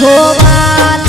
હોવા